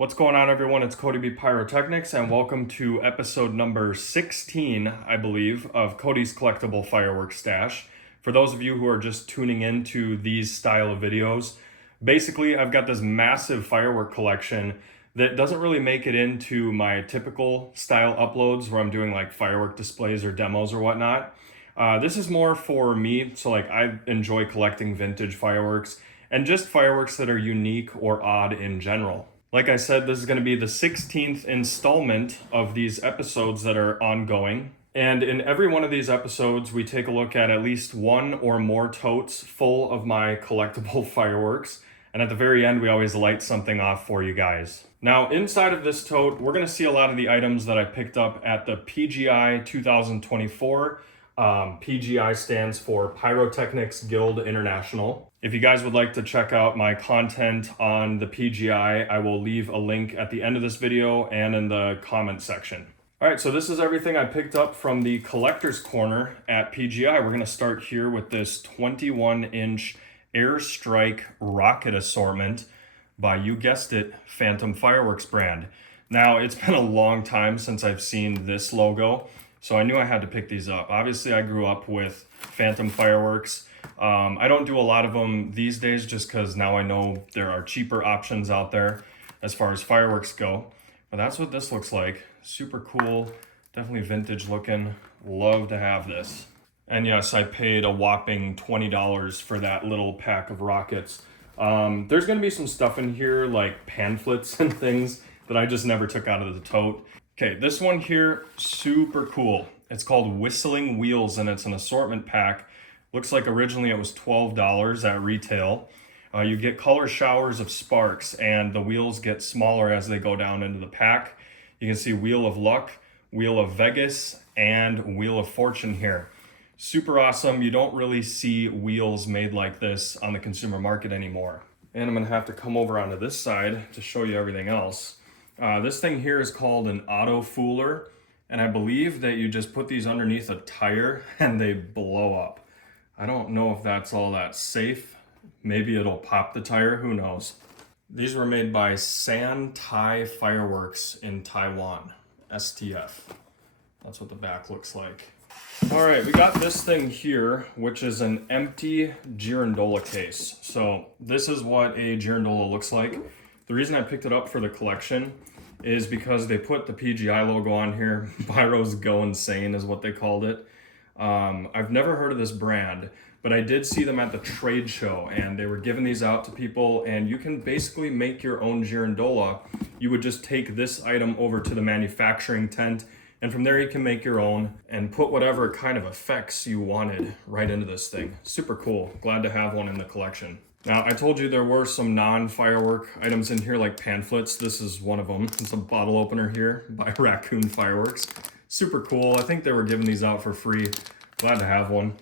What's going on, everyone? It's CodyBPyrotechnics, and welcome to episode number 16, I believe, of Cody's Collectible Fireworks Stash. For those of you who are just tuning into these style of videos, basically I've got this massive firework collection that doesn't really make it into my typical style uploads where I'm doing like firework displays or demos or whatnot. This is more for me, so like I enjoy collecting vintage fireworks and just fireworks that are unique or odd in general. Like I said, this is going to be the 16th installment of these episodes that are ongoing. And in every one of these episodes, we take a look at least one or more totes full of my collectible fireworks. And at the very end, we always light something off for you guys. Now, inside of this tote, we're going to see a lot of the items that I picked up at the PGI 2024. PGI stands for Pyrotechnics Guild International. If you guys would like to check out my content on the PGI, I will leave a link at the end of this video and in the comment section. All right, so this is everything I picked up from the collector's corner at PGI. We're gonna start here with this 21-inch Airstrike rocket assortment by, you guessed it, Phantom Fireworks brand. Now, it's been a long time since I've seen this logo, so I knew I had to pick these up. Obviously, I grew up with Phantom Fireworks. I don't do a lot of them these days just because now I know there are cheaper options out there as far as fireworks go. But that's what this looks like. Super cool, definitely vintage looking. Love to have this. And yes, I paid a whopping $20 for that little pack of rockets. There's gonna be some stuff in here like pamphlets and things that I just never took out of the tote. Okay, this one here, super cool. It's called Whistling Wheels and it's an assortment pack. Looks like originally it was $12 at retail. You get color showers of sparks and the wheels get smaller as they go down into the pack. You can see Wheel of Luck, Wheel of Vegas, and Wheel of Fortune here. Super awesome. You don't really see wheels made like this on the consumer market anymore. And I'm gonna have to come over onto this side to show you everything else. This thing here is called an auto fooler. And I believe that you just put these underneath a tire and they blow up. I don't know if that's all that safe. Maybe it'll pop the tire, who knows. These were made by San Tai Fireworks in Taiwan, STF. That's what the back looks like. All right, we got this thing here, which is an empty girandola case. So this is what a girandola looks like. The reason I picked it up for the collection is because they put the PGI logo on here. Pyro's Go Insane is what they called it. I've never heard of this brand, but I did see them at the trade show and they were giving these out to people and you can basically make your own girandola. You would just take this item over to the manufacturing tent and from there you can make your own and put whatever kind of effects you wanted right into this thing. Super cool. Glad to have one in the collection. Now, I told you there were some non-firework items in here like pamphlets. This is one of them. It's a bottle opener here by Raccoon Fireworks. Super cool. I think they were giving these out for free. Glad to have one.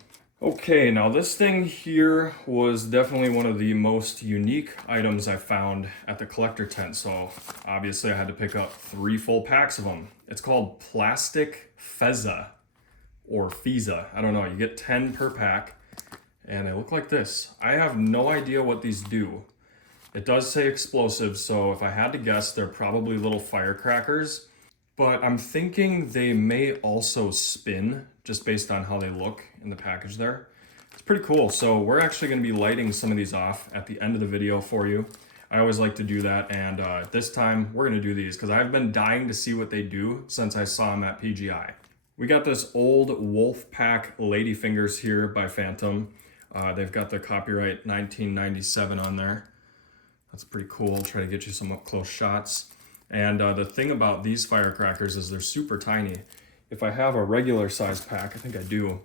Okay, now this thing here was definitely one of the most unique items I found at the collector tent. So obviously I had to pick up 3 full packs of them. It's called Plastic Fezza or Fiza. I don't know. You get 10 per pack. And they look like this. I have no idea what these do. It does say explosives, so if I had to guess, they're probably little firecrackers. But I'm thinking they may also spin, just based on how they look in the package there. It's pretty cool. So we're actually gonna be lighting some of these off at the end of the video for you. I always like to do that, and this time we're gonna do these because I've been dying to see what they do since I saw them at PGI. We got this old Wolfpack Ladyfingers here by Phantom. They've got the copyright 1997 on there. That's pretty cool. I'll try to get you some up close shots. And the thing about these firecrackers is they're super tiny. If I have a regular size pack, I think I do,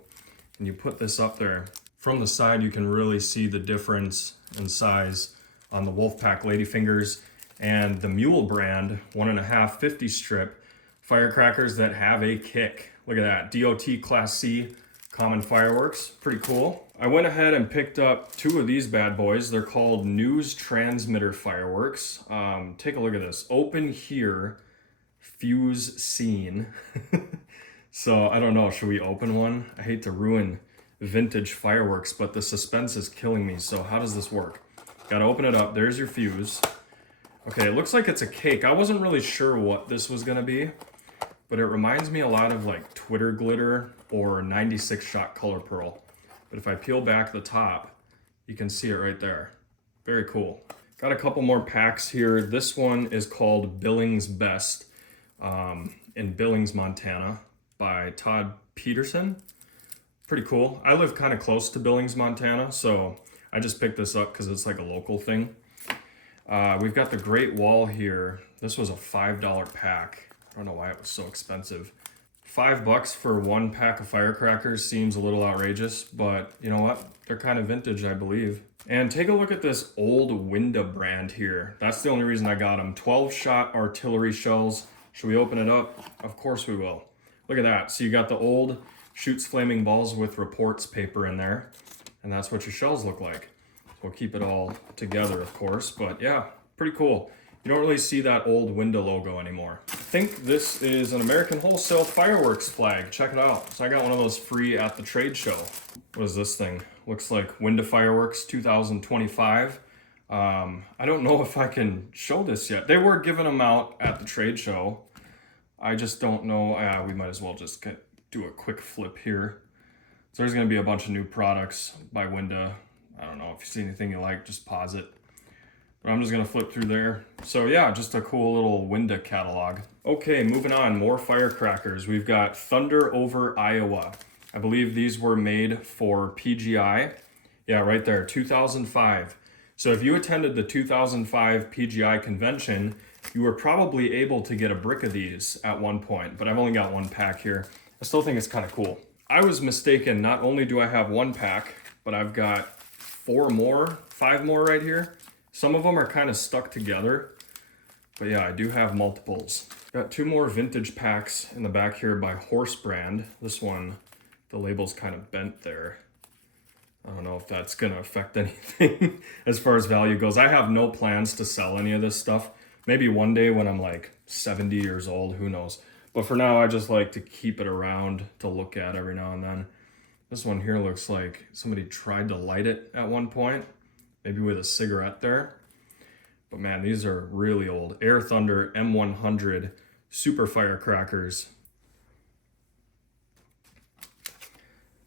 and you put this up there, from the side you can really see the difference in size on the Wolfpack Ladyfingers and the Mule brand 1.5 50 strip firecrackers that have a kick. Look at that, DOT Class C common fireworks, pretty cool. I went ahead and picked up 2 of these bad boys. They're called News Transmitter Fireworks. Take a look at this. Open here, fuse seen. So I don't know, should we open one? I hate to ruin vintage fireworks, but the suspense is killing me. So how does this work? Gotta open it up. There's your fuse. Okay, it looks like it's a cake. I wasn't really sure what this was gonna be, but it reminds me a lot of like Twitter glitter or 96 shot color pearl. But if I peel back the top, you can see it right there. Very cool. Got a couple more packs here. This one is called Billings Best in Billings, Montana by Todd Peterson. Pretty cool. I live kind of close to Billings, Montana, so I just picked this up because it's like a local thing. We've got the Great Wall here. This was a $5 pack. I don't know why it was so expensive. $5 for one pack of firecrackers seems a little outrageous, but you know what? They're kind of vintage, I believe. And take a look at this old Winda brand here. That's the only reason I got them. 12-shot artillery shells. Should we open it up? Of course we will. Look at that. So you got the old shoots flaming balls with reports paper in there. And that's what your shells look like. We'll keep it all together, of course, but yeah, pretty cool. You don't really see that old Winda logo anymore. I think this is an American Wholesale Fireworks flag. Check it out. So I got one of those free at the trade show. What is this thing? Looks like Winda Fireworks 2025. I don't know if I can show this yet. They were giving them out at the trade show. I just don't know. We might as well just do a quick flip here. So there's gonna be a bunch of new products by Winda. I don't know, if you see anything you like, just pause it. But I'm just gonna flip through there. So yeah, just a cool little Winda catalog. Okay, moving on, more firecrackers. We've got Thunder Over Iowa. I believe these were made for PGI. Yeah, right there, 2005. So if you attended the 2005 PGI convention, you were probably able to get a brick of these at one point, but I've only got one pack here. I still think it's kind of cool. I was mistaken, not only do I have one pack, but I've got 5 more right here. Some of them are kind of stuck together, but yeah, I do have multiples. Got 2 more vintage packs in the back here by Horse Brand. This one, the label's kind of bent there. I don't know if that's gonna affect anything as far as value goes. I have no plans to sell any of this stuff. Maybe one day when I'm like 70 years old, who knows. But for now, I just like to keep it around to look at every now and then. This one here looks like somebody tried to light it at one point, maybe with a cigarette there. But man, these are really old. Air Thunder M100 Super Firecrackers.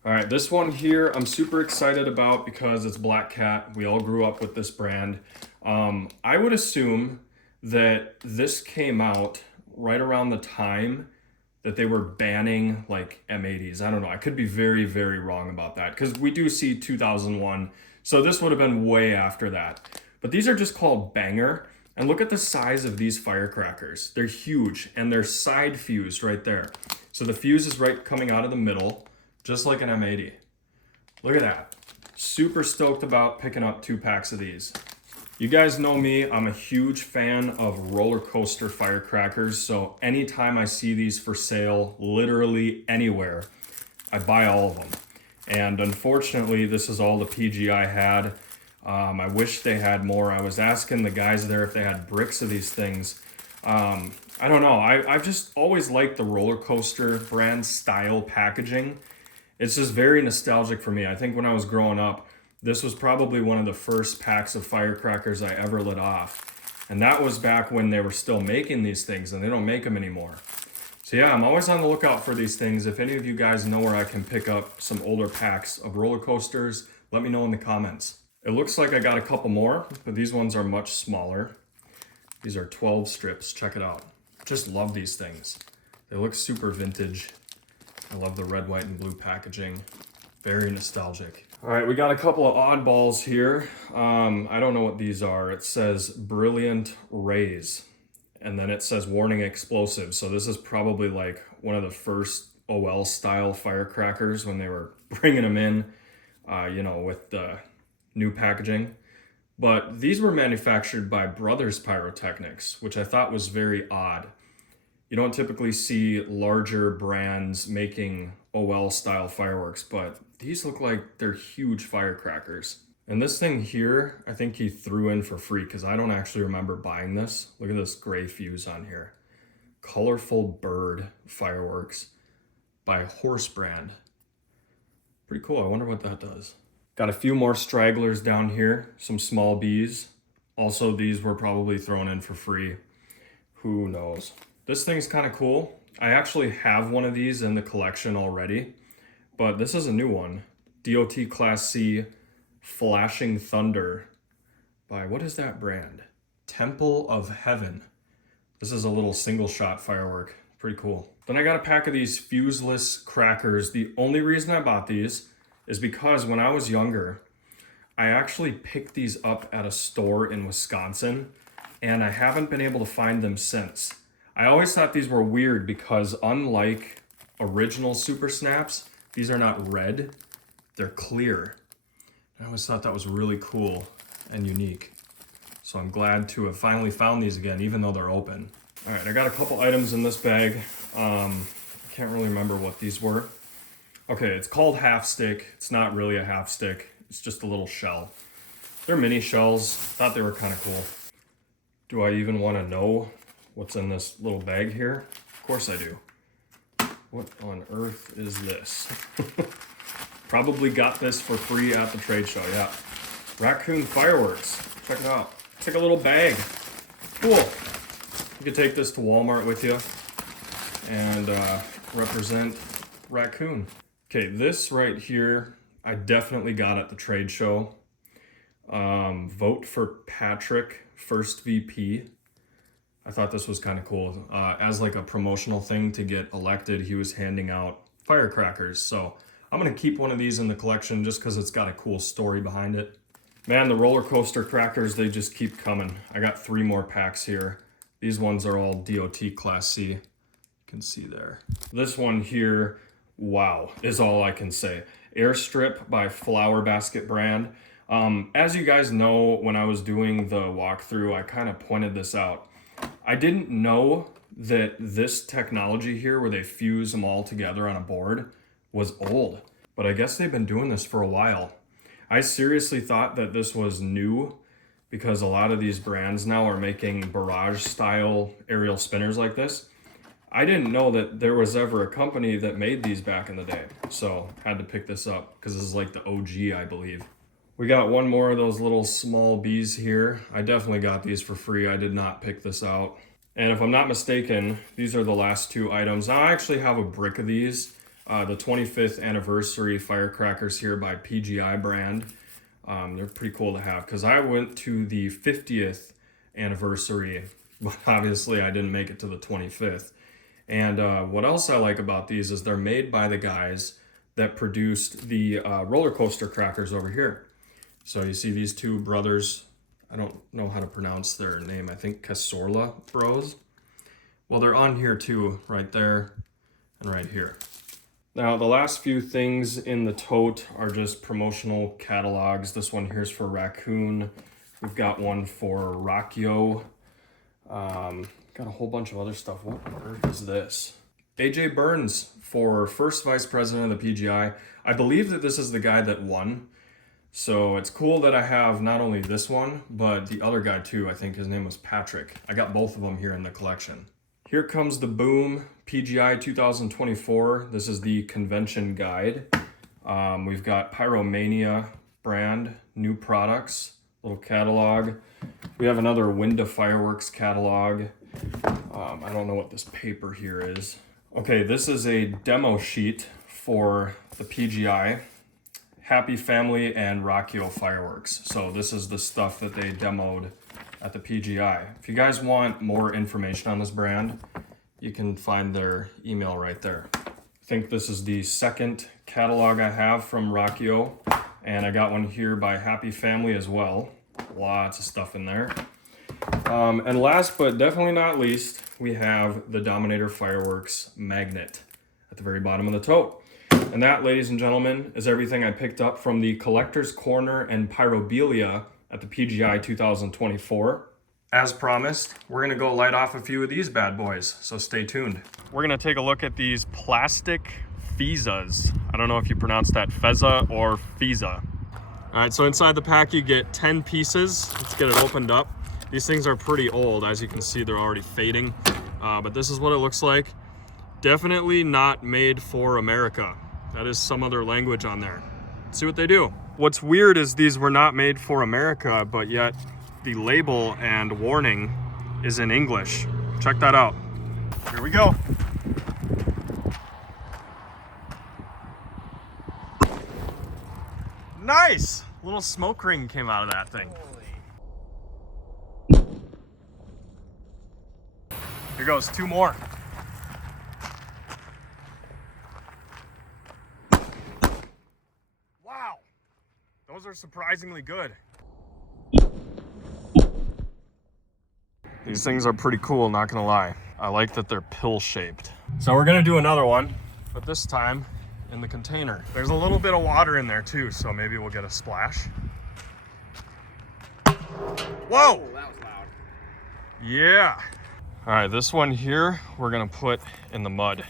All right, this one here I'm super excited about because it's Black Cat. We all grew up with this brand. I would assume that this came out right around the time that they were banning like M80s. I don't know. I could be very, very wrong about that because we do see 2001. So this would have been way after that. But these are just called Banger. And look at the size of these firecrackers. They're huge and they're side fused right there. So the fuse is right coming out of the middle, just like an M80. Look at that. Super stoked about picking up 2 packs of these. You guys know me, I'm a huge fan of roller coaster firecrackers, so anytime I see these for sale, literally anywhere, I buy all of them. And unfortunately, this is all the PGI had. I wish they had more. I was asking the guys there if they had bricks of these things. I don't know, I've just always liked the roller coaster brand style packaging. It's just very nostalgic for me. I think when I was growing up, this was probably one of the first packs of firecrackers I ever lit off. And that was back when they were still making these things and they don't make them anymore. So yeah, I'm always on the lookout for these things. If any of you guys know where I can pick up some older packs of roller coasters, let me know in the comments. It looks like I got a couple more, but these ones are much smaller. These are 12 strips, check it out. Just love these things. They look super vintage. I love the red, white, and blue packaging. Very nostalgic. All right, we got a couple of oddballs here. I don't know what these are. It says Brilliant Rays, and then it says Warning Explosive. So this is probably like one of the first OL style firecrackers when they were bringing them in, you know, with the new packaging. But these were manufactured by Brothers Pyrotechnics, which I thought was very odd. You don't typically see larger brands making OL style fireworks, but these look like they're huge firecrackers. And this thing here, I think he threw in for free because I don't actually remember buying this. Look at this gray fuse on here. Colorful Bird Fireworks by Horse Brand. Pretty cool. I wonder what that does. Got a few more stragglers down here, some small bees. Also, these were probably thrown in for free. Who knows? This thing's kind of cool. I actually have one of these in the collection already, but this is a new one. DOT Class C Flashing Thunder by, what is that brand? Temple of Heaven. This is a little single shot firework. Pretty cool. Then I got a pack of these fuseless crackers. The only reason I bought these is because when I was younger, I actually picked these up at a store in Wisconsin, and I haven't been able to find them since. I always thought these were weird because unlike original Super Snaps, these are not red, they're clear. I always thought that was really cool and unique. So I'm glad to have finally found these again, even though they're open. All right, I got a couple items in this bag. I can't really remember what these were. Okay, it's called half stick. It's not really a half stick. It's just a little shell. They're mini shells. Thought they were kind of cool. Do I even want to know what's in this little bag here? Of course I do. What on earth is this? Probably got this for free at the trade show, yeah. Raccoon fireworks. Check it out. It's like a little bag. Cool. You could take this to Walmart with you and represent raccoon. Okay, this right here, I definitely got at the trade show. Vote for Patrick, first VP. I thought this was kind of cool. As like a promotional thing to get elected, he was handing out firecrackers. So I'm gonna keep one of these in the collection just because it's got a cool story behind it. Man, the roller coaster crackers, they just keep coming. I got 3 more packs here. These ones are all DOT Class C. You can see there. This one here, wow, is all I can say. Airstrip by Flower Basket brand. As you guys know, when I was doing the walkthrough, I kind of pointed this out. I didn't know that this technology here, where they fuse them all together on a board, was old. But I guess they've been doing this for a while. I seriously thought that this was new because a lot of these brands now are making barrage style aerial spinners like this. I didn't know that there was ever a company that made these back in the day. So had to pick this up because this is like the OG, I believe. We got one more of those little small bees here. I definitely got these for free. I did not pick this out. And if I'm not mistaken, these are the last 2 items. I actually have a brick of these. The 25th anniversary firecrackers here by PGI brand. They're pretty cool to have because I went to the 50th anniversary, but obviously I didn't make it to the 25th. And what else I like about these is they're made by the guys that produced the roller coaster crackers over here. So you see these 2 brothers. I don't know how to pronounce their name. I think Casorla Bros. Well, they're on here too, right there and right here. Now, the last few things in the tote are just promotional catalogs. This one here's for Raccoon. We've got one for Rockyo. Got a whole bunch of other stuff. What on earth is this? AJ Burns for first vice president of the PGI. I believe that this is the guy that won. So it's cool that I have not only this one, but the other guy too. I think his name was Patrick. I got both of them here in the collection. Here comes the Boom PGI 2024. This is the convention guide. We've got Pyromania brand, new products, little catalog. We have another Winda Fireworks catalog. I don't know what this paper here is. Okay, this is a demo sheet for the PGI, Happy Family and Rockyo Fireworks. So this is the stuff that they demoed at the PGI. If you guys want more information on this brand, you can find their email right there. I think this is the second catalog I have from Rockyo, and I got one here by Happy Family as well. Lots of stuff in there. And last but definitely not least, we have the Dominator Fireworks magnet at the very bottom of the tote. And that, ladies and gentlemen, is everything I picked up from the Collector's Corner and Pyrobelia at the PGI 2024. As promised, we're gonna go light off a few of these bad boys, so stay tuned. We're gonna take a look at these plastic Fezas. I don't know if you pronounce that Feza or Fiza. All right, so inside the pack you get 10 pieces. Let's get it opened up. These things are pretty old. As you can see, they're already fading, but this is what it looks like. Definitely not made for America. That is some other language on there. Let's see what they do. What's weird is these were not made for America, but yet the label and warning is in English. Check that out. Here we go. Nice! Little smoke ring came out of that thing. Here goes, 2 more. Wow, those are surprisingly good. These things are pretty cool, not gonna lie. I like that they're pill-shaped. So we're gonna do another one, but this time in the container. There's a little bit of water in there too, so maybe we'll get a splash. Whoa! Oh, that was loud. Yeah. All right, this one here, we're gonna put in the mud.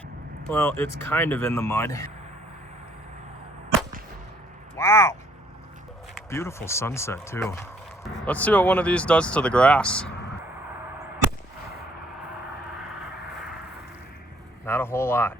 Well, it's kind of in the mud. Wow. Beautiful sunset too. Let's see what one of these does to the grass. Not a whole lot.